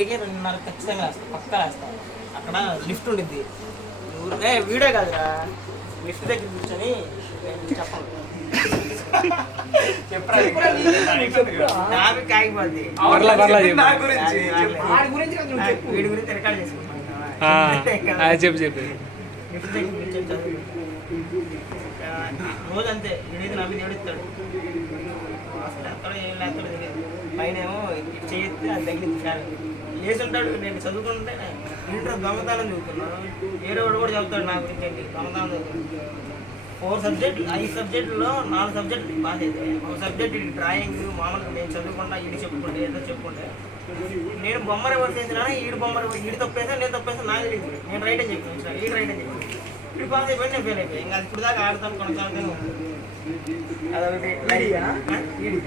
2కి 2:30 ఖచ్చితంగా వేస్తాను, పక్కా వేస్తాను. అక్కడ లిఫ్ట్ ఉండిద్ది, వీడియో కాదురా, లిఫ్ట్ దగ్గర కూర్చొని చెప్పండి టాపిక్ ఆగిపోద్ది. వీడి గురించి రికార్డ్ చేసుకుంటాను. చెప్పు లిఫ్ట్ దగ్గర కూర్చొని చదువు రోజంతే. వీడైతే నవ్వి దేవుడిస్తాడు, అసలు ఎక్కడో ఏం లేస్తాడో తెలియదు. పైన ఏమో చేస్తే అది తగిలింది ఫ్యాన్ వేసి ఉంటాడు. నేను చదువుకుంటే ఇంటర్ దొంగతనం చదువుతున్నాను, ఏడో కూడా చెప్తాడు నా గురించి ఏంటి దొంగతనం చదువుతున్నాను. 4 సబ్జెక్టులు 5 సబ్జెక్టుల్లో 4 సబ్జెక్టులు పాస్ అయితే, ఒక సబ్జెక్ట్ డ్రాయింగ్ మామూలుగా నేను చదువుకుంటా, ఈడు చెప్పుకుంటే ఏదో చెప్పుకుంటే నేను బొమ్మ రివర్స్ చేసినా ఈడు బొమ్మ ఈడు తప్పేసా నేను తప్పేసా నాకు తెలియదు. నేను రైట్ అని చెప్పి ఈడు రైట్ అని చెప్పి ఇప్పుడు పాస్ అయిపోయి నేను ఫెయిల్ అయిపోయి ఇంకా ఇప్పుడు దాకా ఆడతాను కొనసాగుతాను. అదొకటి ఈడి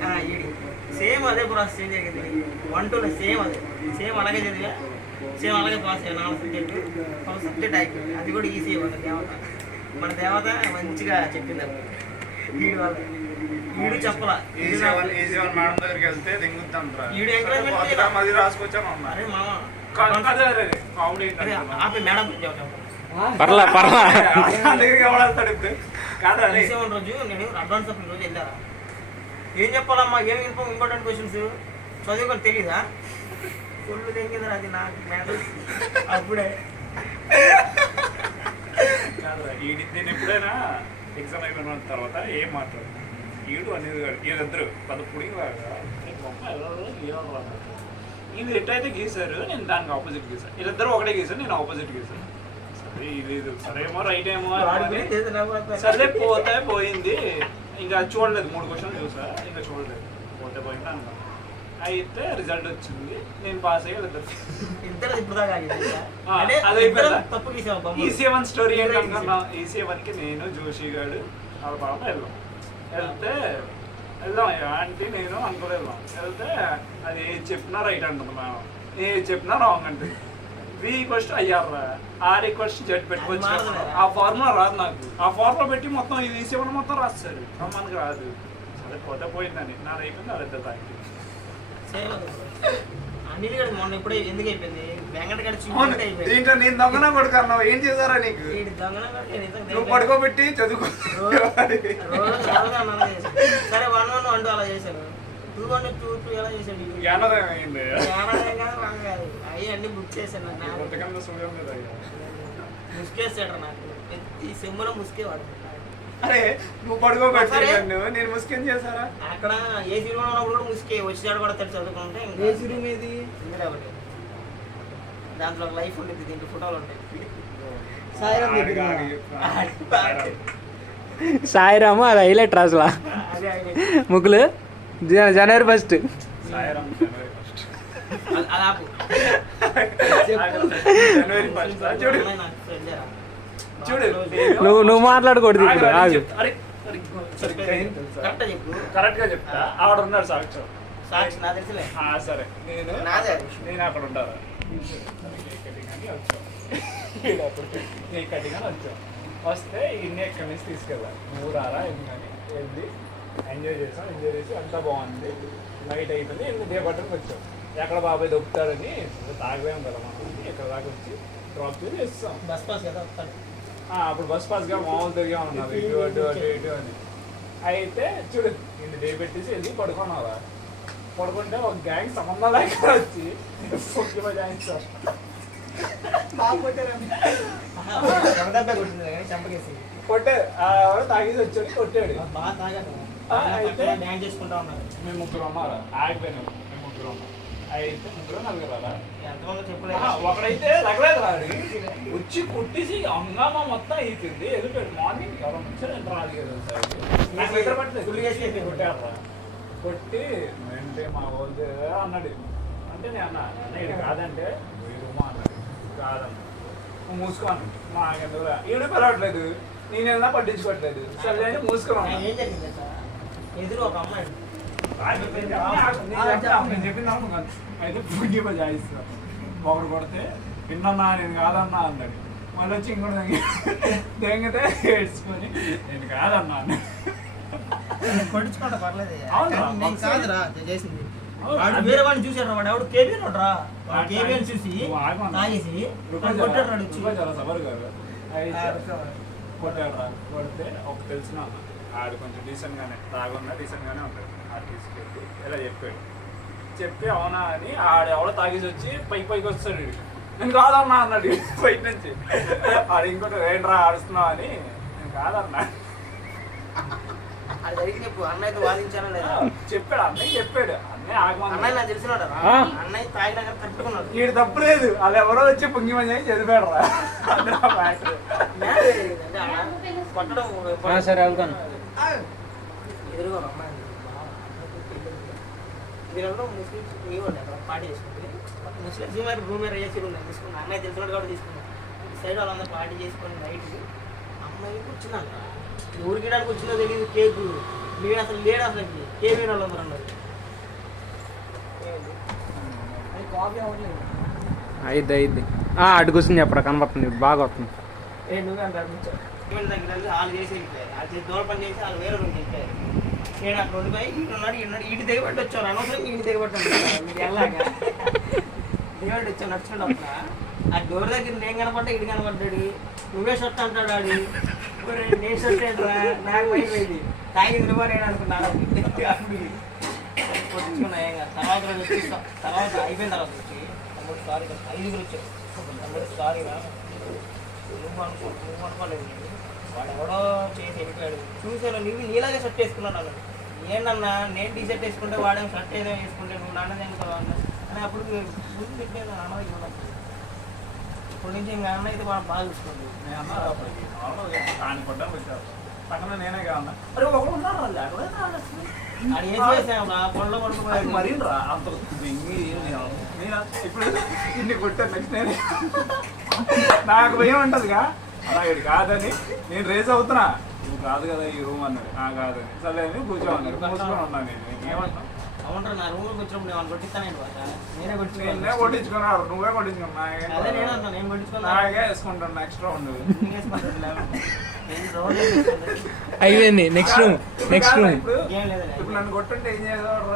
సేమ్ అదే ప్రాసెస్ ఏం జరిగింది 1, 2లో సేమ్ అలాగే చదివా, సేమ్ అలాగే పాస్ అయ్యా. 4 సబ్జెక్టు, ఒక సబ్జెక్ట్ అయిపోయింది, అది కూడా ఈజీ అవ్వదు. దేవత మన దేవత మంచిగా చెప్పింది అప్పుడు. వీడు చెప్పలా, వీడు అరే మామ ఆపి మేడం రోజు నేను అడ్వాన్స్ అప్పుడు రోజు వెళ్ళారా, ఏం చెప్పాలమ్మా, ఏం ఇంపార్టెంట్ క్వశ్చన్స్ చదువుకొని తెలీదా, ఫుల్ తెగిందిరా అది నాకు మేడం అప్పుడే. నేను ఎప్పుడైనా ఎగ్జామ్ అయిపోయిన తర్వాత ఏం మాట్లాడు ఈడు అనేది వీళ్ళిద్దరు పెద్ద పుడిలాగా ఇది ఎట్లయితే గీశారు, నేను దానికి ఆపోజిట్ గీసాను. వీళ్ళిద్దరు ఒకటే గీసాను, నేను ఆపోజిట్ గీసాను. సరే ఇది సరేమో రైట్ ఏమో సరే పోయింది. ఇంకా చూడలేదు, 3 క్వశ్చన్లు చూసా, ఇంకా చూడలేదు, పోయింది అనుకున్నాను. అయితే రిజల్ట్ వచ్చింది, నేను పాస్ అయ్యి EC1 స్టోరీ ఏంటనుకున్నా. EC1కి నేను జోషి గారు వాళ్ళ పాప వెళ్తే ఆంటీ నేను అనుకుని వెళ్తే అది చెప్పినా రైట్ అంటుంది మేడం, ఏ చెప్పినా రాంగ్ అంటే. V equals to IR, R equals to Z పెట్టుకోవచ్చు. ఆ ఫార్ములా రాదు నాకు, ఆ ఫార్ములా పెట్టి మొత్తం ఇది EC1 మొత్తం రాస్తారు, మనకు రాదు. సరే పోయిందని నా అయిపోయింది. అదే థ్యాంక్ యూ. అనిల్ గడి మొన్న ఎప్పుడే ఎందుకు అయిపోయింది, వెంకట గడి దీంట్లో నేను దొంగన కొడుకున్నావు, ఏం చేశారా నీకు, నువ్వు పడుకోబెట్టి చదువుకో. సరే 1, 1, 2 అలా చేశాను, 2, 1, 2, 2 ఎలా చేశాడు, అవి అన్ని బుక్ చేశాను. ముసుకేసాడు నాకు, ఈ సెమ్ములో ముసుకేవాడు. అరే నువ్వు పడుకోబెట్టాను, నేను ముసుకేం చేశారా. అక్కడ ఏసీ రూమ్ ఉన్నప్పుడు కూడా ముసుకే వచ్చాడు కూడా తడి చదువుకుంటే. ఏసీ రూమ్ ఏది ఒకటి, దాంట్లో ఒక లైఫ్ ఉండేది, దీంట్లో ఫోటోలు ఉంటాయి. సాయిరాము అది హైలైట్ రాసులా ముగ్గులు జనవరి 1. నువ్వు మాట్లాడకూడదు ఇప్పుడు. కరెక్ట్ గా చెప్తా, ఆవిడ ఉన్నారు సాక్షి. సరే నేను అక్కడ ఉంటాను. కటింగ్ అని వచ్చావు, వస్తే ఇన్ని ఎక్కడి నుంచి తీసుకెళ్ళాలి, నువ్వు రారా ఎందుకని వెళ్ళి ఎంజాయ్ చేసి అంతా బాగుంది. నైట్ అయిపోయింది, దేపట్టణకి వచ్చాం. ఎక్కడ బాబాయ్ దొక్కుతాడని తాగలేము కదా మనం, ఇక్కడ దాకా వచ్చి డ్రాప్ చేసి ఇస్తాం. బస్ పాస్ కదా అప్పుడు బస్ పాస్గా మామూలు తిరిగా ఉన్నారు, ఇటు అటు అని. అయితే చూడు ఇంటి డే పెట్టేసి వెళ్ళి పడుకున్నావా, పడుకుంటే ఒక గ్యాంగ్ సంబంధం లేకుండా వచ్చి కొట్టారు. తాగేసి వచ్చాడు, కొట్టాడు. అయితే మేము 3 ఉన్నారు, ఆగిపోయినాం. మేము 3 ఉన్నాం. అయితే 3 4 రాదా, ఒకడైతే తగలేదు రాడు, వచ్చి కొట్టేసి హంగామా మొత్తం అయిపోయింది. వెళ్ళిపోయాడు. మార్నింగ్ ఎవరు వచ్చారు ఎంత రాదు కదా, కొట్టారా. కొట్టి అంటే మా వాళ్ళు అన్నాడు. అంటే నేను అన్నా ఇది కాదంటే రూమా అన్నాడు. కాదన్నా మూసుకోను, మాకెందుకు ఈడు పిలవట్లేదు, నేనేదా పట్టించుకోవట్లేదు. సరే అని మూసుకున్నాను. ఎదురు ఒక అమ్మాయి నేను చెప్పింది అయితే పూజ జాయిస్తా ఒకడు కొడితే విన్నా నేను కాదన్నా అన్నాడు. మళ్ళీ వచ్చి ఇంకోటి దెంగితే ఏడ్చుకొని నేను కాదన్నా అన్నాడు. కొట్టించుకోవడం పర్లేదు, వాడు వేరే వాడిని చూసాడు, వాడు ఎవడు కేబీఎన్ రా, కేబీఎన్ చూసి తాగేసి కొట్టాడు వాడు వచ్చి. కొట్టాడు రా, కొడితే ఒక తెలిసిన ఆడు కొంచెం డీసెంట్గానే డీసెంట్గానే ఉంటాడు. ఆడు తీసుకెళ్ళి ఇలా చెప్పి అవునా అని ఆడు ఎవడో తాగేసి వచ్చి పైకి వస్తాడు. నేను కాదన్నా అన్నాడు బయట నుంచి. ఆడు ఇంకోటి ఏంట్రా ఆడుస్తున్నావు అని, నేను కాదన్నా అది జరిగి చెప్పు. అన్నయ్యతో వాదించానా లేదా? చెప్పాడు అన్నయ్య ఆగమని. అన్నయ్య నాకు తెలిసినాడు రా, అన్నయ్య తాగినాక తట్టుకున్నాడు. వీడు తప్పులేదు, వాళ్ళు ఎవరో వచ్చి పొంగిమని చదివాడు రా. కొట్టడం సరే అవుతాను. ఎదురుగా అమ్మాయి వీళ్ళలో ముస్లిమ్స్ ఇవ్వండి అక్కడ పార్టీ చేసుకుంటే ముస్లిమ్స్ మరి రూమ్ ఏసీ రూమ్ తీసుకున్నాను. అమ్మాయి తెలిసినట్టు కూడా తీసుకున్నాను. సైడ్ వాళ్ళందరూ పార్టీ చేసుకొని నైట్ అమ్మాయి కూర్చున్నాను. ఊరికేయడానికి వచ్చిందో తెలియదు. కేకు నేను అసలు లేడు, అసలు కేక్ అయిన వాళ్ళందరూ అన్నారు. అది కాఫీ అవ్వట్లేదు. అయిద్ది అటు కూర్చొని చెప్పరా, కనపడుతుంది బాగా వస్తుంది. నువ్వే అంటారు దగ్గర వాళ్ళు చేసి వెళ్ళిపోయారు. వాళ్ళు దూర పని చేసి వాళ్ళు వేరే రూమ్ వెళ్ళిపోయారు. నేను అక్కడ ఉండిపోయి ఇటు దిగబట్టి వచ్చాను. అనవసరం ఇంటి దిగబట్టాను. మీకు ఎలాగా దిగబట్టి వచ్చాను నడుచుకుంటా. ఆ డోర్ దగ్గర నేను కనపడ్డా, ఇటు కనపడ్డాడు. నువ్వే షర్ట్ అంటాడు ఆడు. నేను షర్ట్ ఏంట్రా, నాకు అయిపోయింది. తాగింది నువ్వు నేను అనుకున్నాను. కొట్టుకున్నా ఏం కాదు. తర్వాత అయిపోయిన తర్వాత వచ్చి తమ్ముడు సారీ, 5 వచ్చాడు. తమ్ముడు సారీ రా, నువ్వు అనుకోలేదు. వాడు ఎవడో చేసి వెళ్ళిపోయాడు. చూసాను నువ్వు నీలాగే షర్ట్ వేసుకున్నాడు అన్నాడు. ఏంటన్నా నేను టీ షర్ట్ వేసుకుంటే వాడేమో షర్ట్ ఏదో వేసుకుంటే నువ్వు నాన్నది అనుకోవా అన్న అని అప్పుడు ముందు పెట్టేది అన్నది ఇవ్వడం. ఇప్పటి నుంచి ఇంకా అన్న అయితే వాడు బాగా చూసుకోండి. నేను అన్నా ఆయన కొట్టడానికి వచ్చాను, పక్కన నేనే కాదన్నా. అరే ఒకడు ఉన్నాడు వాళ్ళు అక్కడ అది ఏం చేసాము రా, పొల్లో పడుకోవాలి మరీ రా అంత ఇప్పుడు ఇన్ని కొట్టాను. నెక్స్ట్ నేనే నాకు భయం ఉంటుందిగా, అలా ఇక్కడ కాదని నేను రేస్ అవుతున్నా. నువ్వు కాదు కదా ఈ రూమ్ అన్నాడు. కాదని సరే అని కూర్చోమన్నాడు. కూర్చొని ఉన్నాను. నేను ఏమంటా అవుంటారు నా రూమ్ వచ్చినప్పుడు నేను కొట్టిస్తాను. నేనే నేనే కొట్టించుకున్నాడు, నువ్వే కొట్టించుకున్నా. అదే నేను అన్నా, నేను కొట్టించుకున్నా. నాకే వేసుకుంటాను ఎక్స్ట్రా ఉండదు. అయిపోయింది. నెక్స్ట్ రూమ్ ఏం లేదు. ఇప్పుడు నన్ను కొట్టుంటే ఏం చేసేవాడు?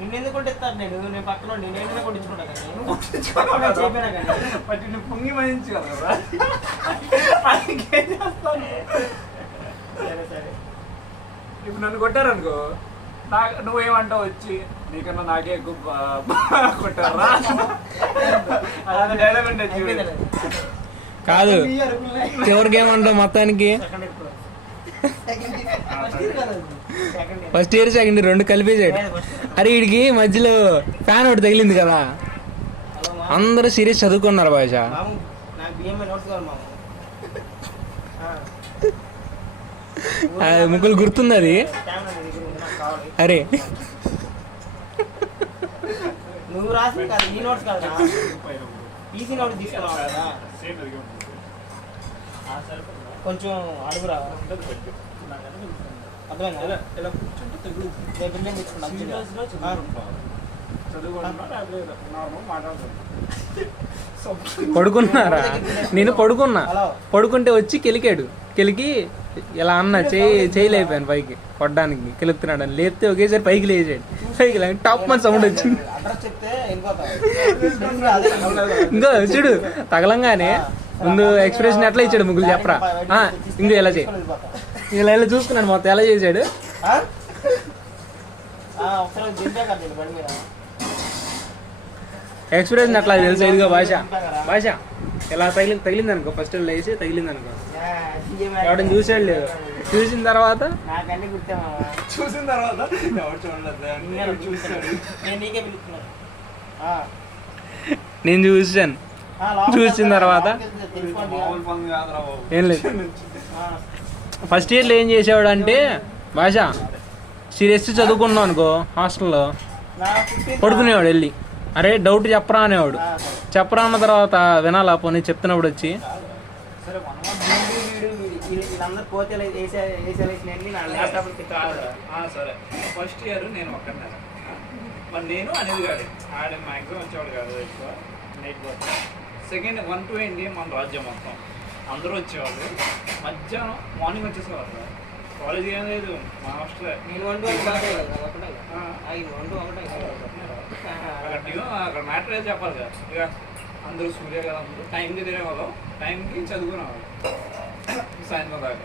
నిన్నెందుకు కొట్టిస్తాను నేను పక్కన నేనే కొట్టించుకుంటా కానీ బట్ నువ్వు పొంగి మంచి కదా. సరే సరే ఇప్పుడు నన్ను కొట్టారనుకో, నువ్వేమంటావు వచ్చి నీకన్నా నాకే ఎక్కువ కొట్టారా? అదే డైలాగ్ ఉంటే కాదు, చివరికి ఏమంటావు మొత్తానికి? First year second year 2 కలిపేసాడు. అరే వీడికి మధ్యలో ఫ్యాన్ ఒకటి తగిలింది కదా, అందరూ సీరియస్ చదువుకున్నారు భాష. ముగ్గులు గుర్తుంది అది. అరే నువ్వు రాసి కాదు ఈ నోట్స్ కాదు, ఈసీ నోట్స్ తీసుకున్నావు కదా. కొంచెం అడుగురా, అర్థమైందా? పడుకున్నారా? నేను పడుకుంటే వచ్చి కెలికాడు. కెలికి ఇలా అన్న చేయలేకపోయాను పైకి కొట్టడానికి. కెలుపుతున్నాడు అని లేపితే ఒకేసారి పైకి లేచాడు. పైకి టాప్ మన సౌండ్ వచ్చింది. ఇంకో చూడు తగలంగానే ముందు ఎక్స్ప్రెషన్ ఎట్లా ఇచ్చాడు ముగ్గులు చెప్పరా. ఇంకో ఇలా చేయి, ఇలా చూసుకున్నాడు మొత్తం ఎలా చేశాడు. ఎక్స్ప్రెషన్ అట్లా తెలుసా. ఇదిగో భాష ఇలా తగిలింది అనుకో, ఫస్ట్ లేచి తగిలింది అనుకో, ఎవడని చూసాడు లేదు. చూసిన తర్వాత నేను చూసాను. చూసిన తర్వాత ఏం లేదు. ఫస్ట్ ఇయర్లో ఏం చేసేవాడు అంటే భాష సీరియస్ చదువుకున్నావు అనుకో, హాస్టల్లో పడుకునేవాడు వెళ్ళి. అరే డౌట్ చెప్పరా అనేవాడు. చెప్పరా అన్న తర్వాత వినాలా పోనీ చెప్తున్నప్పుడు వచ్చి సరే ఫస్ట్ ఇయర్ నేను ఒక్కడే, మరి నేను అనేది కాదు ఆడ మ్యాక్సిమం వచ్చేవాడు కాదు ఎక్కువ నైట్ వర్క్. సెకండ్ 1 to ఏంటి మన రాజ్యం మొత్తం అందరూ వచ్చేవాళ్ళు. మధ్యాహ్నం మార్నింగ్ వచ్చేసేవాళ్ళు. కాలేజ్ ఏం లేదు మా హాస్టలే. నేను 1 to 1 ఒకటే కదా, ఒకటే కదా. ఆ. 1 to 1 ఒకటే కదా. అక్కడ మ్యాటర్ ఏదో చెప్పాలి కదా. ఇక అందరూ సూర్య కదా, అందరూ టైంకి తినే వాళ్ళం, టైంకి చదువుకునే వాళ్ళం సాయంత్రం దాకా.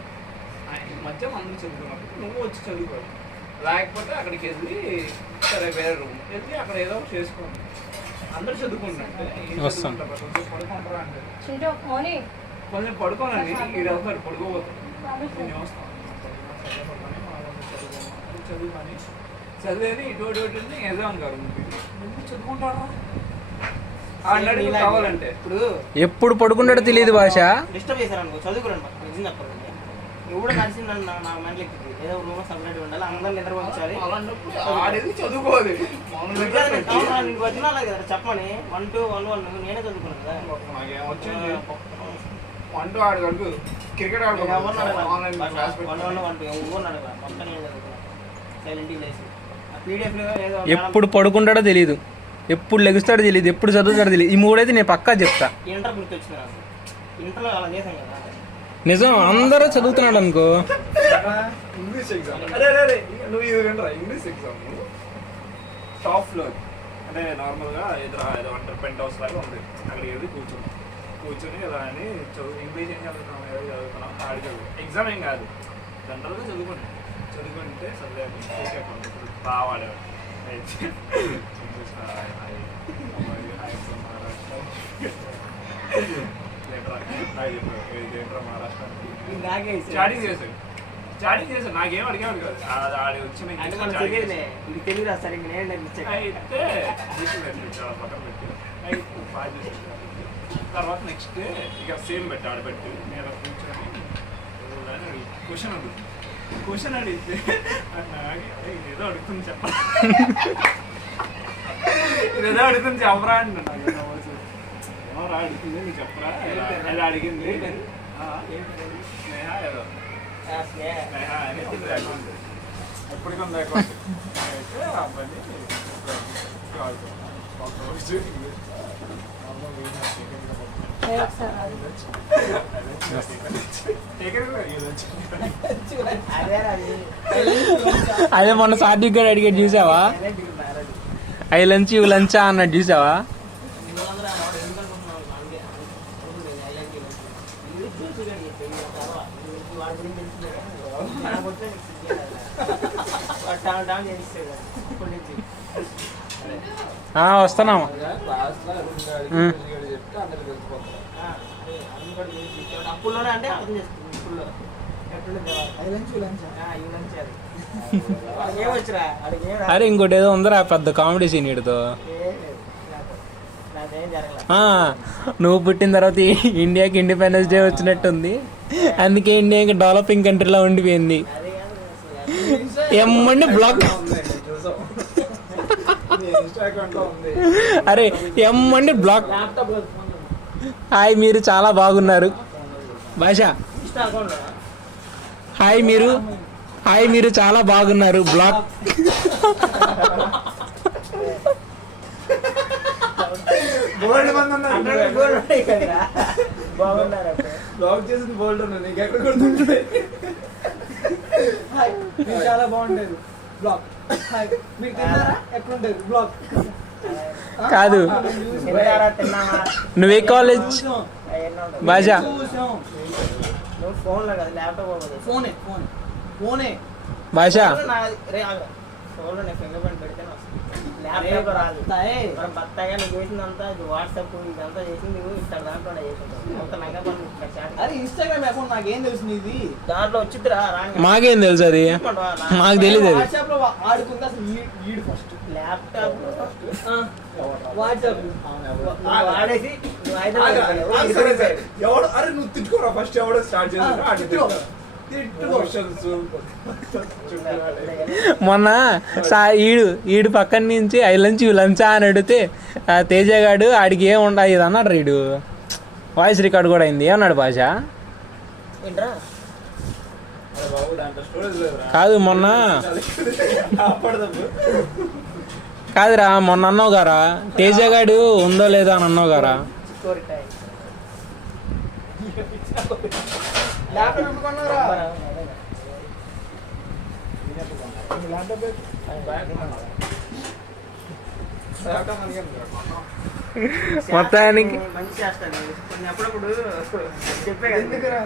మధ్యాహ్నం అందరూ చదువుకున్నప్పుడు నువ్వు వచ్చి చదువుకోవాలి, లేకపోతే అక్కడికి వెళ్ళి సరే వేరే రూమ్ వెళ్ళి అక్కడ ఏదో ఒకటి చేసుకోండి. అందరూ చదువుకుంటుంటే పడుకుంటారా అంటే కొంచెం పడుకోనండి, ఈడు వెళ్తాడు పడుకోబోతాడు, నేను వస్తాను చదువుకొని చదివేది ఇటువంటి ఎగ్జామ్ కాదు చదువుకుంటారా అన్నాడు కావాలంటే. ఇప్పుడు ఎప్పుడు పడుకున్నాడో తెలియదు భాష. డిస్టర్బ్ చేశారు అనుకో, చదువుకోరండి నిజం చెప్పండి. ఎవడో నడిచిందని నా మైండ్లో ఎక్కింది, ఏదో రూమ్ సపరేట్ ఉండాలి, అందరూ నిద్రపోవాలి. ఆడేది చదువుకోవాలి. నీకు వచ్చినా కదా చెప్పమని 1 to 1 నేనే చదువుకున్నాను కదా. నాకేం వచ్చింది 1 to ఆడు కడుగు క్రికెట్ ఆడుకోవాలి. ఎప్పుడు పడుకుంటాడో తెలియదు, ఎప్పుడు లెగుస్తాడో తెలియదు, ఎప్పుడు చదువుతాడో తెలియదు. ఈ మూడైతే నేను పక్కా చెప్తా. ఇంటర్ గుర్తొచ్చింది నాకు, ఇంటర్లో అలా చేశాం కదా. నిజం, అందరూ చదువుతున్నాడు అనుకో. ఇంగ్లీష్ ఎగ్జామ్ అరే నువ్వు ఇది వినరా, ఇంగ్లీష్ ఎగ్జామ్ టాప్ ఫ్లోర్ అంటే నార్మల్గా ఏదో అంటారు పెంట్ హౌస్ లాగా ఉంది. అక్కడికి వెళ్ళి కూర్చొని ఇలా అని చదువు. ఇంగ్లీష్ ఏం చదువుతున్నాం, ఏదో చదువుతున్నాం, ఆడి చదువు. ఎగ్జామ్ ఏం కాదు, జనరల్గా చదువుకుంటే చదివాను రావాలి. చాటింగ్ చేశాడు, నాకేం అడిగేవాడు కాదు. ఆడి వచ్చిన అయితే పక్కన పెట్టి తర్వాత నెక్స్ట్ డే ఇక సేమ్ పెట్టి ఆడబెట్టి నేను కూర్చొని క్వశ్చన్ అడిగితే ఇదేదో అడుగుతుంది చెప్పరా, ఇదేదో అడుగుతుంది చెప్పరా అంటున్నా. ఏమోరా అడుగుతుంది నీకు చెప్పరా, అది అడిగింది స్నేహ ఏదో స్నేహ అని ఉంది అకౌంట్, ఎప్పటికీ ఉంది అకౌంట్. అయితే ఆ అబ్బాయిని అదే మొన్న సాత్విక్ గారు అడిగేది చూసావా, ఐ లంచ్ యూ లంచా అన్నట్టు చూసావా. వస్తున్నాము. అప్పుల్లోనే అంటే అర్థం చేస్తుంది. అరే ఇంకోటి ఏదో ఉందరా పెద్ద కామెడీ సీన్ వీడితో. నువ్వు పుట్టిన తర్వాత ఇండియాకి ఇండిపెండెన్స్ డే వచ్చినట్టుంది, అందుకే ఇండియాకి డెవలపింగ్ కంట్రీలా ఉండిపోయింది. ఎమ్మండి బ్లాక్, అరే ఎమ్మండి బ్లాక్. హాయ్ మీరు చాలా బాగున్నారు భాష. హాయ్ మీరు చాలా బాగున్నారు బ్లాక్. బోల్డ్ మంది ఉన్నారు, బాగున్నారు. బ్లాక్ చేసింది బోల్డ్ ఉన్నారు. నీకు ఎక్కడ గుర్తుంటుంది? చాలా బాగుండేది బ్లాక్. మీకు తిన్నారా ఎక్కడుండేది బ్లాక్. కాదు, నువ్వే కాలేజ్ భాష. ఫోన్లో కదా, ల్యాప్టాప్ ఫోనే భాష. ఫోన్లో నేను ఫింగర్ ప్రింట్ పెడితేనే వస్తుంది, ల్యాప్టాప్ రాదు. మనం బత్తగా నువ్వు చేసిందంతా వాట్సాప్ ఇదంతా చేసింది ఇక్కడ దాంట్లో చేసింది. అంత లంగా పని అరే ఇన్స్టాగ్రామ్ అకౌంట్ నాకేం తెలుసు నీది, దాంట్లో వచ్చిద్దిరా. మాకేం తెలుసు అది, మాకు తెలియదు అది. వాట్సాప్ లో ఆడుకుంటే అసలు ఈడు ఫస్ట్ ల్యాప్టాప్ వాట్సాప్ వాడేసి ఎవడు అరే నువ్వు తిట్టుకోరా ఫస్ట్, ఎవడో స్టార్ట్ చేసి మొన్న ఈడు పక్కన నుంచి ఐ లంచ్ యూ లంచా అని అడిగితే తేజ గాడు ఆడికి ఏం ఉండదు ఇది అన్నాడు. రీడు వాయిస్ రికార్డ్ కూడా అయింది. ఏమన్నాడు భాష? కాదు మొన్న కాదురా మొన్న అన్నావు గారా తేజ గాడు ఉందో లేదో అని అన్నావు గారా. మీ ల్యాప్టాప్ మొత్తానికి మంచి చేస్తాను కొన్ని అప్పుడప్పుడు చెప్పే కదా ఎందుకురా